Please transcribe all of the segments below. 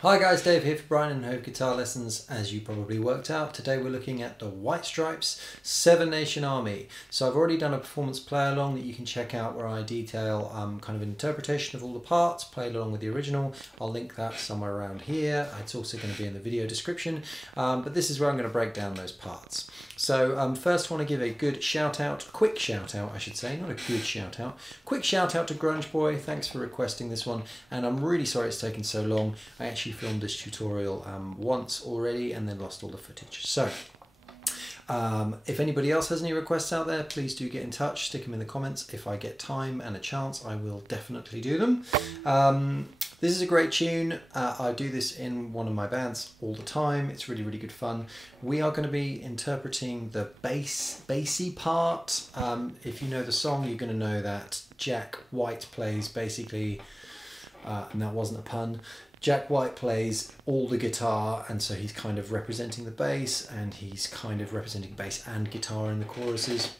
Hi guys, Dave here for B&H Guitar Lessons. As you probably worked out, today we're looking at the White Stripes 7 Nation Army. So I've already done a performance play along that you can check out where I detail kind of an interpretation of all the parts, played along with the original. I'll link that somewhere around here. It's also going to be in the video description, but this is where I'm going to break down those parts. So first I want to give a good shout out, quick shout out I should say, not a good shout out, quick shout out to Grunge Boy. Thanks for requesting this one, and I'm really sorry it's taken so long. I actually filmed this tutorial once already and then lost all the footage. So if anybody else has any requests out there, please do get in touch, stick them in the comments. If I get time and a chance, I will definitely do them. This is a great tune. I do this in one of my bands all the time. It's really, really good fun. We are going to be interpreting the bassy part. If you know the song, you're going to know that Jack White plays basically, and that wasn't a pun, Jack White plays all the guitar, and so he's kind of representing the bass, and he's kind of representing bass and guitar in the choruses.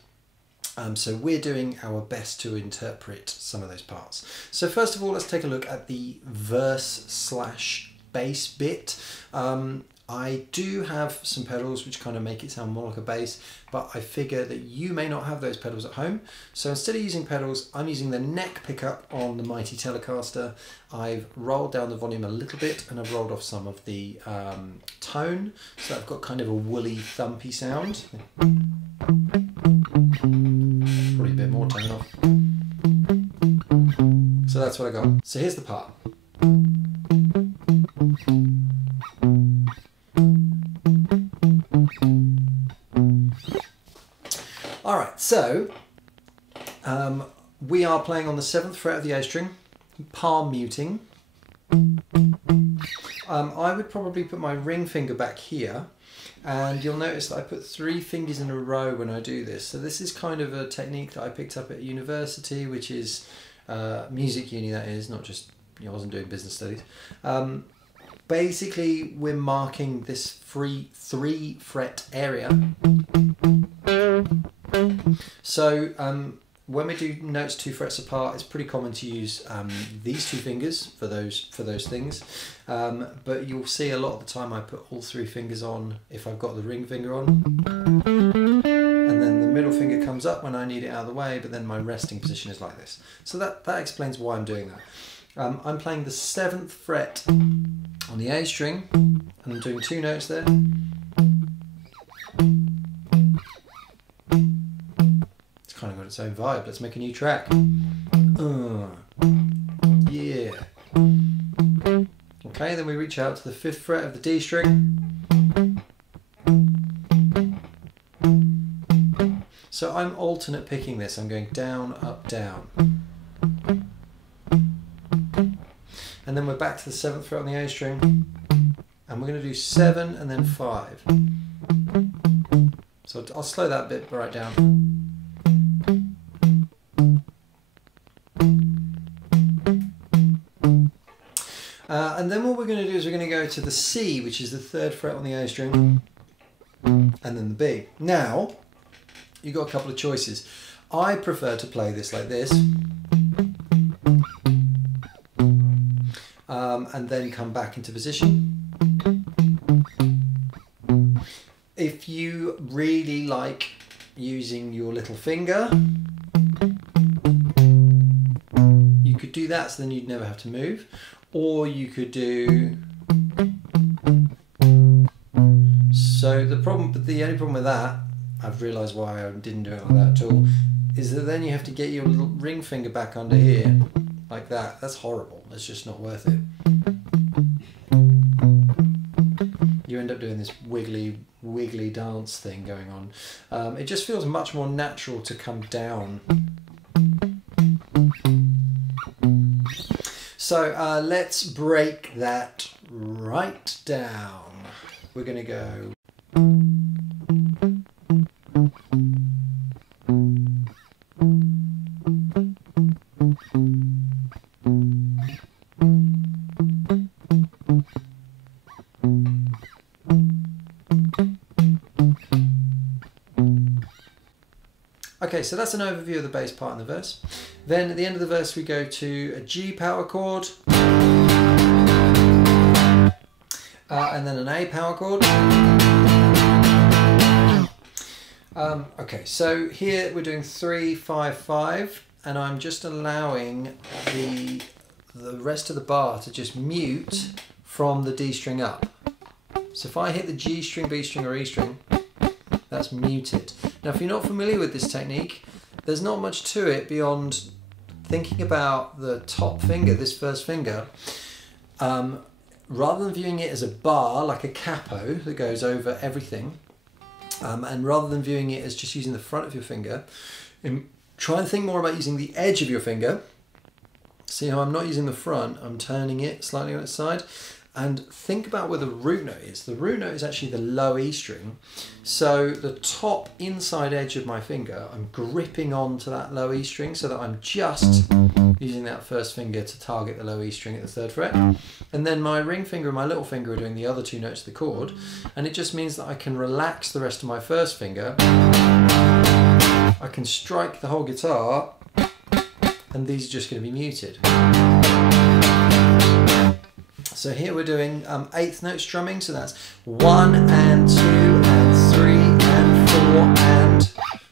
So we're doing our best to interpret some of those parts. So first of all, let's take a look at the verse/bass bit. I do have some pedals which kind of make it sound more like a bass, but I figure that you may not have those pedals at home. So instead of using pedals, I'm using the neck pickup on the Mighty Telecaster. I've rolled down the volume a little bit and I've rolled off some of the tone. So I've got kind of a woolly, thumpy sound. Probably a bit more tone off. So that's what I got. So here's the part. Alright, so we are playing on the 7th fret of the A string, palm muting. I would probably put my ring finger back here, and you'll notice that I put 3 fingers in a row when I do this. So this is kind of a technique that I picked up at university, which is music uni, that is, not just, I wasn't doing business studies. Basically, we're marking this 3 fret area. So when we do notes 2 frets apart, it's pretty common to use these 2 fingers for those things. But you'll see a lot of the time I put all 3 fingers on if I've got the ring finger on. And then the middle finger comes up when I need it out of the way, but then my resting position is like this. So that explains why I'm doing that. I'm playing the 7th fret on the A string, and I'm doing 2 notes there. It's kind of got its own vibe. Let's make a new track. Yeah. Okay, then we reach out to the 5th fret of the D string. So I'm alternate picking this. I'm going down, up, down. And then we're back to the 7th fret on the A string, and we're going to do 7 and then 5. So I'll slow that bit right down. And then what we're going to do is we're going to go to the C, which is the 3rd fret on the A string, and then the B. Now, you've got a couple of choices. I prefer to play this like this. And then come back into position. If you really like using your little finger, you could do that, so then you'd never have to move. Or you could do... So the only problem with that, I've realised why I didn't do it like that at all, is that then you have to get your little ring finger back under here, like that. That's horrible. That's just not worth it. You end up doing this wiggly dance thing going on. It just feels much more natural to come down. So let's break that right down. We're going to go. Okay, so that's an overview of the bass part in the verse. Then at the end of the verse we go to a G power chord, and then an A power chord. Okay, so here we're doing 3, 5, 5, and I'm just allowing the rest of the bar to just mute from the D string up. So if I hit the G string, B string or E string, that's muted. Now if you're not familiar with this technique, there's not much to it beyond thinking about the top finger, this first finger, rather than viewing it as a bar, like a capo that goes over everything, and rather than viewing it as just using the front of your finger, try and think more about using the edge of your finger. See how I'm not using the front, I'm turning it slightly on its side. And think about where the root note is. The root note is actually the low E string. So the top inside edge of my finger, I'm gripping onto that low E string so that I'm just using that first finger to target the low E string at the 3rd fret. And then my ring finger and my little finger are doing the other 2 notes of the chord. And it just means that I can relax the rest of my first finger. I can strike the whole guitar, and these are just going to be muted. So here we're doing 8th note strumming, so that's 1 and 2 and 3 and 4 and...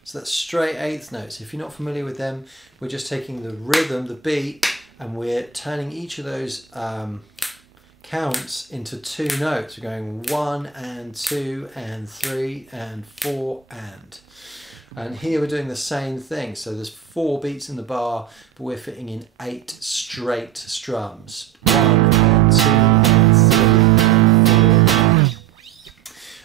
So that's straight 8th notes. If you're not familiar with them, we're just taking the rhythm, the beat, and we're turning each of those counts into 2 notes. We're going 1 and 2 and 3 and 4 and... And here we're doing the same thing. So there's 4 beats in the bar, but we're fitting in 8 straight strums. 1 and 2 and 3 and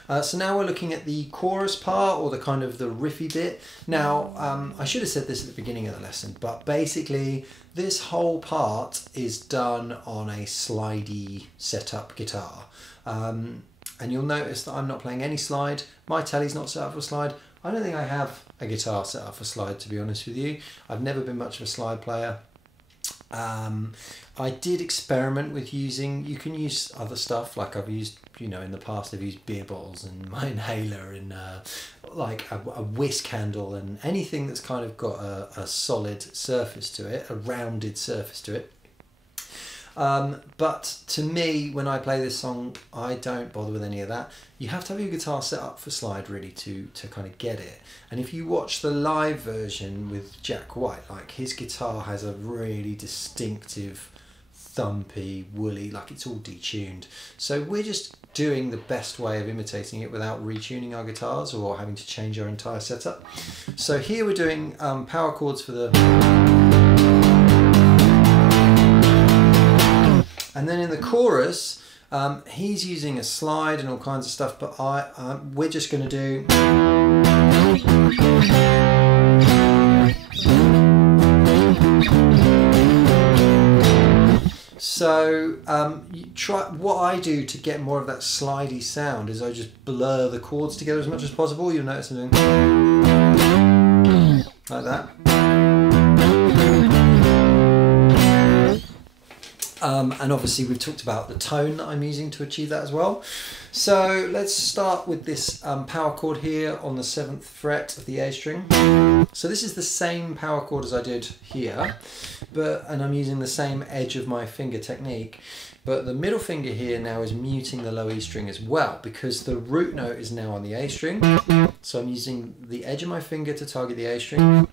4. So now we're looking at the chorus part, or the kind of the riffy bit. Now, I should have said this at the beginning of the lesson, but basically this whole part is done on a slidey setup guitar. And you'll notice that I'm not playing any slide. My telly's not set up for slide. I don't think I have a guitar set up for slide, to be honest with you. I've never been much of a slide player. I did experiment with using, you can use other stuff, like I've used, you know, in the past I've used beer bottles and my inhaler and like a whisk handle and anything that's kind of got a solid surface to it, a rounded surface to it. But to me, when I play this song, I don't bother with any of that. You have to have your guitar set up for slide really to kind of get it. And if you watch the live version with Jack White, like his guitar has a really distinctive, thumpy, woolly, like it's all detuned. So we're just doing the best way of imitating it without retuning our guitars or having to change our entire setup. So here we're doing power chords for the... And then in the chorus, he's using a slide and all kinds of stuff, but we're just going to do... So you try. What I do to get more of that slidey sound is I just blur the chords together as much as possible. You'll notice I'm doing like that. And obviously we've talked about the tone that I'm using to achieve that as well. So let's start with this power chord here on the 7th fret of the A string. So this is the same power chord as I did here, and I'm using the same edge of my finger technique, but the middle finger here now is muting the low E string as well because the root note is now on the A string. So I'm using the edge of my finger to target the A string.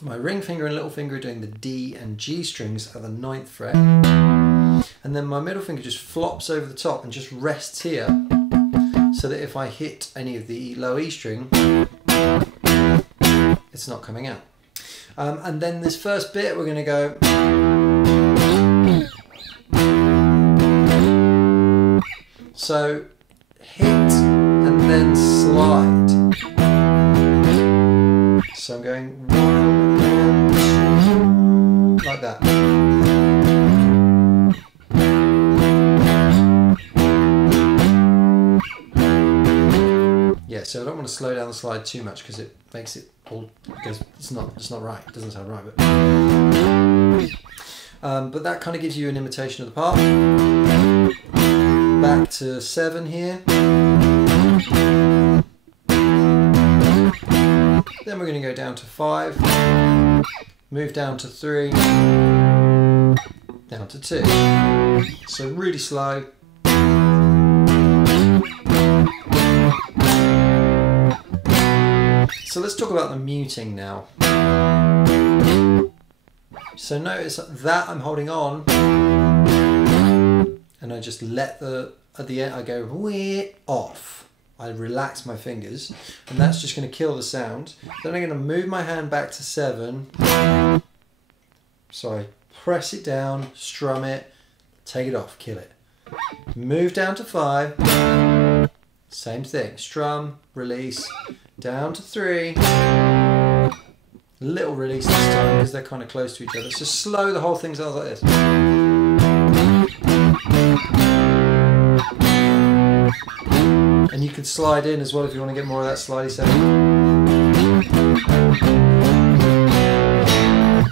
My ring finger and little finger are doing the D and G strings at the 9th fret. And then my middle finger just flops over the top and just rests here so that if I hit any of the low E string, it's not coming out. And then this first bit, we're going to go. So hit and then slide. So I'm going 1, 2, like that. Yeah, so I don't want to slow down the slide too much because it makes it all goes. It's not right. It doesn't sound right, but that kind of gives you an imitation of the part. Back to 7 here. Then we're going to go down to 5, move down to 3, down to 2. So really slow. So let's talk about the muting now. So notice that I'm holding on and I just let at the end I go wee off. I relax my fingers and that's just going to kill the sound. Then I'm going to move my hand back to 7. So I press it down, strum it, take it off, kill it. Move down to 5. Same thing, strum, release, down to 3. Little release this time because they're kind of close to each other. So slow the whole thing sounds like this. And you can slide in as well if you want to get more of that slidey sound.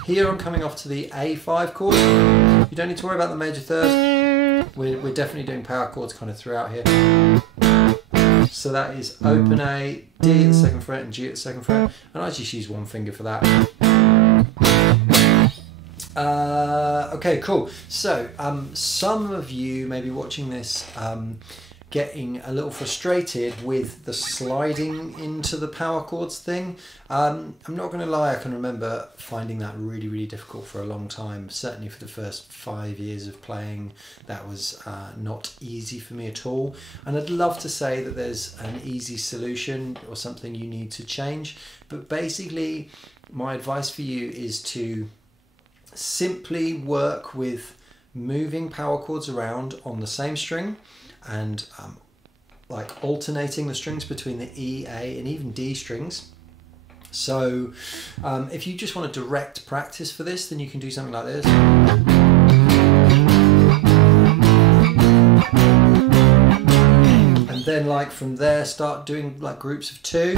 Here I'm coming off to the A5 chord. You don't need to worry about the major third. We're definitely doing power chords kind of throughout here. So that is open A, D at the 2nd fret and G at the 2nd fret. And I just use one finger for that. Okay, cool. So some of you may be watching this getting a little frustrated with the sliding into the power chords thing. I'm not going to lie, I can remember finding that really, really difficult for a long time. Certainly for the first 5 years of playing, that was not easy for me at all. And I'd love to say that there's an easy solution or something you need to change. But basically, my advice for you is to simply work with moving power chords around on the same string and like alternating the strings between the E, A and even D strings. So if you just want a direct practice for this, then you can do something like this. And then like from there start doing like groups of 2.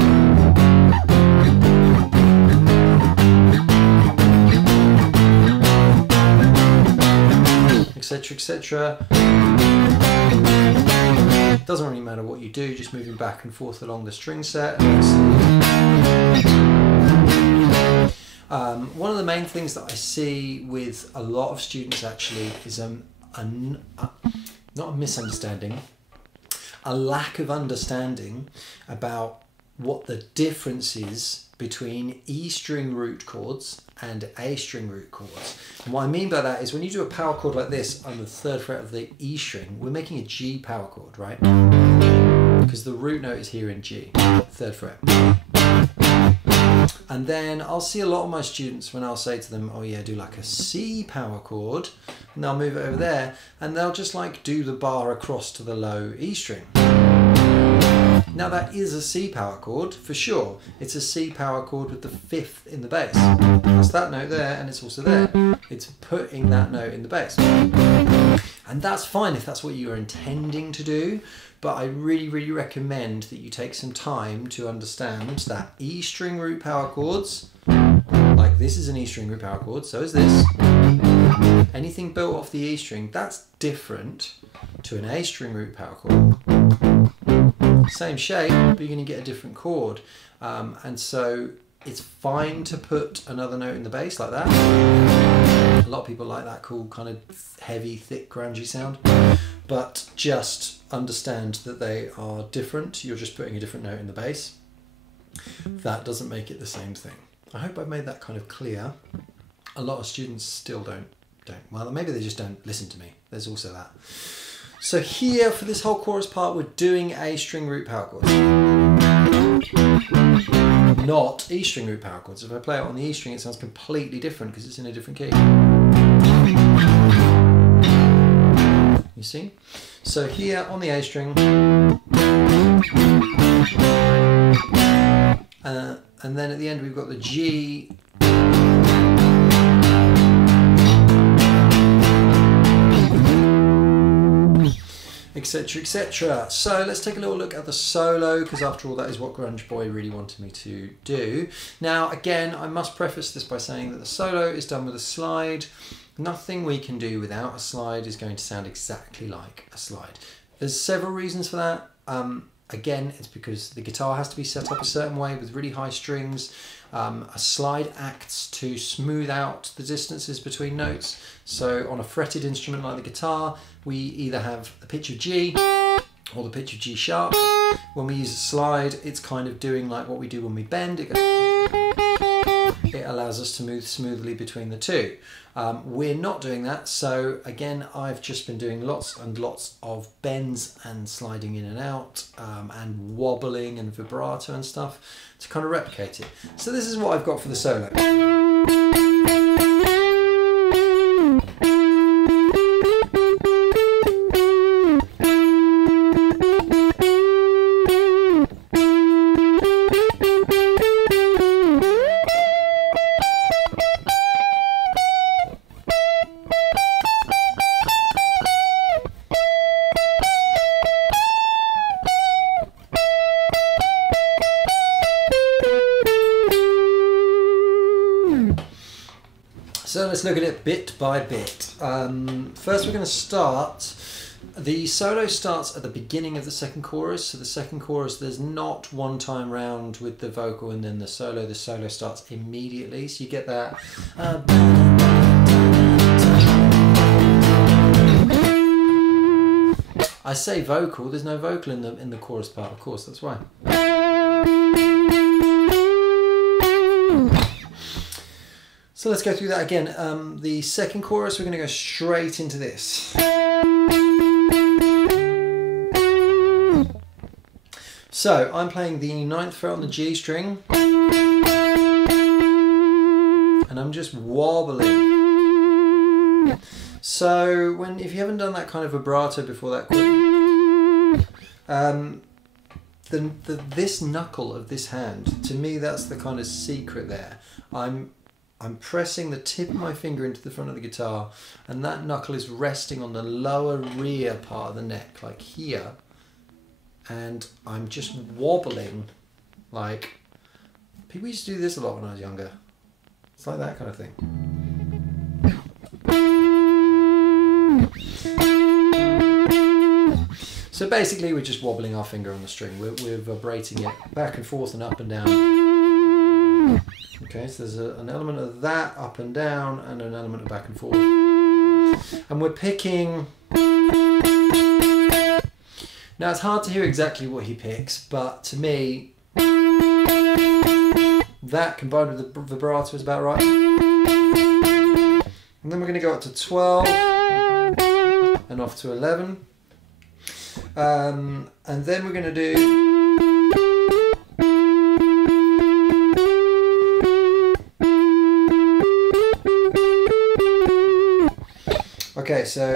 Etc, etc. Doesn't really matter what you do, just moving back and forth along the string set. One of the main things that I see with a lot of students actually is not a misunderstanding, a lack of understanding about what the difference is between E string root chords and A string root chords. And what I mean by that is when you do a power chord like this on the 3rd fret of the E string, we're making a G power chord, right? Because the root note is here in G, 3rd fret. And then I'll see a lot of my students when I'll say to them, oh yeah, do like a C power chord, and they'll move it over there, and they'll just like do the bar across to the low E string. Now that is a C power chord for sure. It's a C power chord with the 5th in the bass. That's that note there and it's also there. It's putting that note in the bass. And that's fine if that's what you are intending to do, but I really, really recommend that you take some time to understand that E string root power chords, like this is an E string root power chord, so is this. Anything built off the E string, that's different to an A string root power chord. Same shape, but you're going to get a different chord. And so it's fine to put another note in the bass like that. A lot of people like that cool kind of heavy, thick, grungy sound. But just understand that they are different. You're just putting a different note in the bass. That doesn't make it the same thing. I hope I've made that kind of clear. A lot of students still don't. Well, maybe they just don't listen to me. There's also that. So here for this whole chorus part, we're doing A string root power chords. not E string root power chords. If I play it on the E string, it sounds completely different because it's in a different key. You see? So here on the A string, and then at the end we've got the G, etc, etc. So let's take a little look at the solo, because after all that is what Grunge Boy really wanted me to do. Now again, I must preface this by saying that the solo is done with a slide. Nothing we can do without a slide is going to sound exactly like a slide. There's several reasons for that. Again, it's because the guitar has to be set up a certain way with really high strings. A slide acts to smooth out the distances between notes. So on a fretted instrument like the guitar, we either have the pitch of G or the pitch of G sharp. When we use a slide, it's kind of doing like what we do when we bend. It allows us to move smoothly between the two. We're not doing that, so again, I've just been doing lots and lots of bends and sliding in and out, and wobbling and vibrato and stuff to kind of replicate it. So this is what I've got for the solo. So let's look at it bit by bit. First we're going to start, the solo starts at the beginning of the second chorus. So the second chorus, there's not one time round with the vocal and then the solo starts immediately. So you get that. I say vocal, there's no vocal in the chorus part, of course, that's why. So let's go through that again. The second chorus, we're going to go straight into this. So I'm playing the 9th fret on the G string, and I'm just wobbling. So if you haven't done that kind of vibrato before that, this knuckle of this hand, to me, that's the kind of secret there. I'm pressing the tip of my finger into the front of the guitar, and that knuckle is resting on the lower rear part of the neck, like here, and I'm just wobbling. Like, people used to do this a lot when I was younger. It's like that kind of thing. So basically we're just wobbling our finger on the string. We're vibrating it back and forth and up and down. Okay, so there's an element of that up and down and an element of back and forth. And we're picking... Now it's hard to hear exactly what he picks, but to me, that combined with the vibrato is about right. And then we're going to go up to 12 and off to 11. And then we're going to do... Okay, so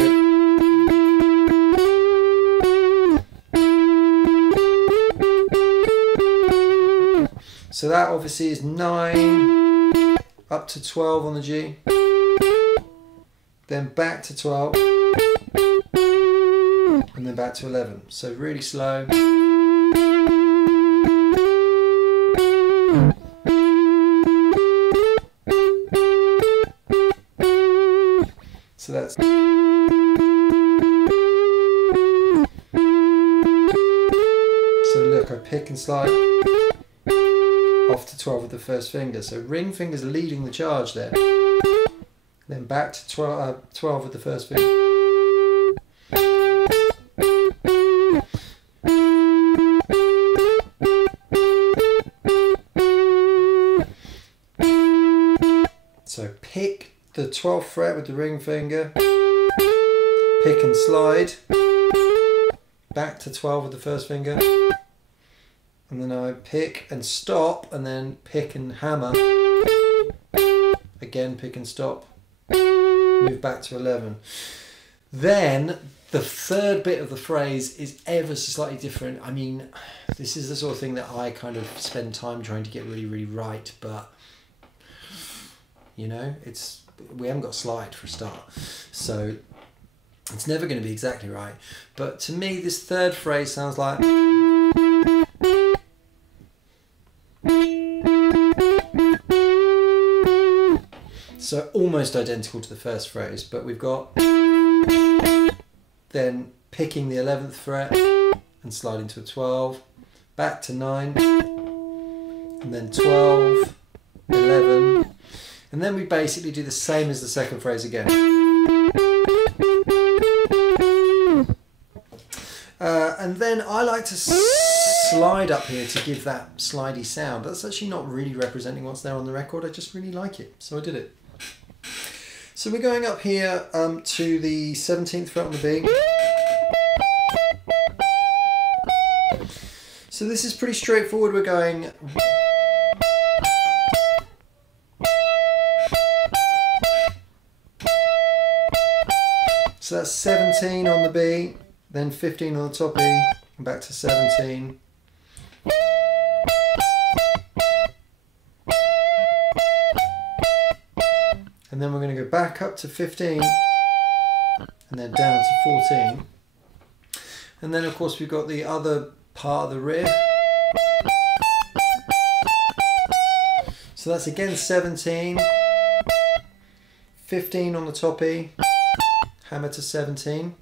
that obviously is 9 up to 12 on the G, then back to 12, and then back to 11. So really slow. So that's... So look, I pick and slide off to 12 with the first finger. So ring finger's leading the charge there. Then back to 12 with the first finger. So pick the 12th fret with the ring finger, pick and slide, back to 12 with the first finger, and then I pick and stop, and then pick and hammer. Again, pick and stop. Move back to 11. Then the third bit of the phrase is ever so slightly different. I mean, this is the sort of thing that I kind of spend time trying to get really, really right, but you know, we haven't got a slide for a start, so it's never going to be exactly right. But to me, this third phrase sounds like. So almost identical to the first phrase, but we've got then picking the 11th fret and sliding to a 12, back to 9, and then 12, 11, and then we basically do the same as the second phrase again. And then I like to slide up here to give that slidey sound. That's actually not really representing what's there on the record, I just really like it, so I did it. So we're going up here to the 17th fret on the B. So this is pretty straightforward. We're going so that's 17 on the B, then 15 on the top E, and back to 17. And then we're going to go back up to 15 and then down to 14. And then of course we've got the other part of the riff. So that's again 17, 15 on the top E, hammer to 17.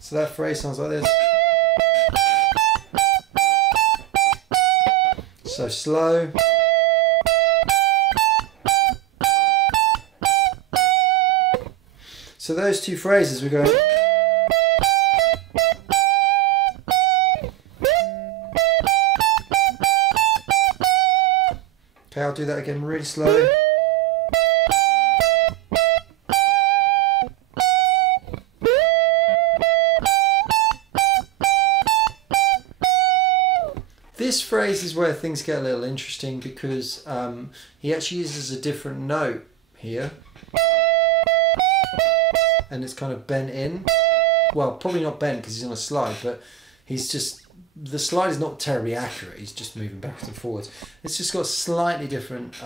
So that phrase sounds like this. So slow. So those two phrases we're going. Okay, I'll do that again really slow. This phrase is where things get a little interesting because he actually uses a different note here. And it's kind of bent in. Well, probably not bent because he's on a slide, but he's just, the slide is not terribly accurate. He's just moving backwards and forwards. It's just got slightly different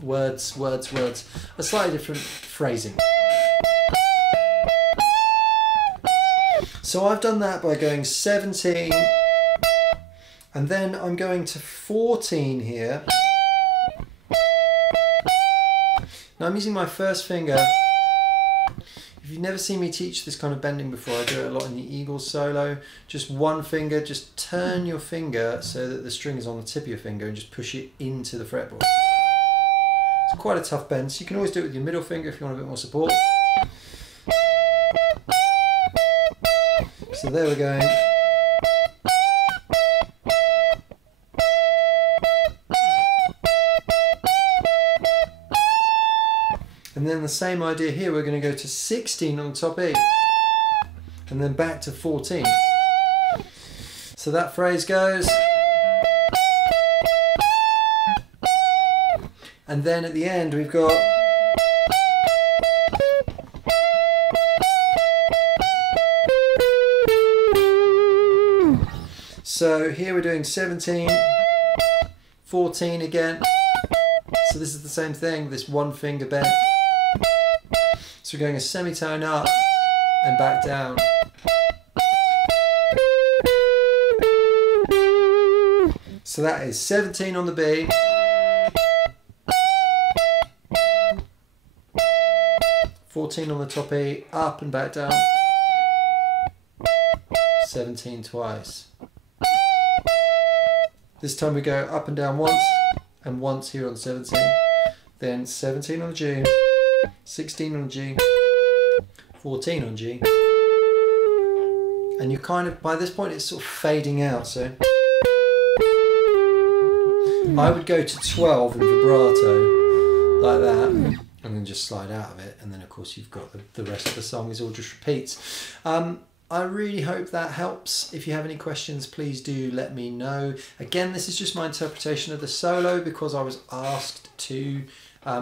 words, a slightly different phrasing. So I've done that by going 17, and then I'm going to 14 here. Now I'm using my first finger. If you've never seen me teach this kind of bending before, I do it a lot in the Eagle solo. Just one finger, just turn your finger so that the string is on the tip of your finger and just push it into the fretboard. It's quite a tough bend, so you can always do it with your middle finger if you want a bit more support. So there we're going. And then the same idea here, we're going to go to 16 on the top E, and then back to 14. So that phrase goes, and then at the end we've got so here we're doing 17, 14 again. So this is the same thing, this one finger bend. So we're going a semitone up and back down. So that is 17 on the B, 14 on the top E, up and back down, 17 twice. This time we go up and down once, and once here on 17, then 17 on the G, 16 on G, 14 on G, and you kind of, by this point it's sort of fading out, so I would go to 12 in vibrato, like that, and then just slide out of it, and then of course you've got the rest of the song is all just repeats. I really hope that helps. If you have any questions, please do let me know. Again, this is just my interpretation of the solo because I was asked to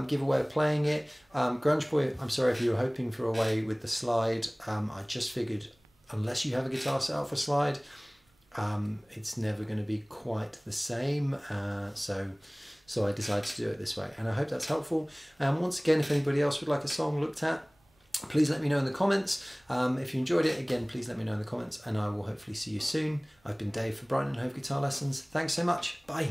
give a way of playing it. Grunge Boy, I'm sorry if you were hoping for a way with the slide. I just figured unless you have a guitar set up for slide, it's never going to be quite the same. So I decided to do it this way, and I hope that's helpful. Once again, if anybody else would like a song looked at, please let me know in the comments. If you enjoyed it, again, please let me know in the comments, and I will hopefully see you soon. I've been Dave for Brian and Hove Guitar Lessons. Thanks so much. Bye.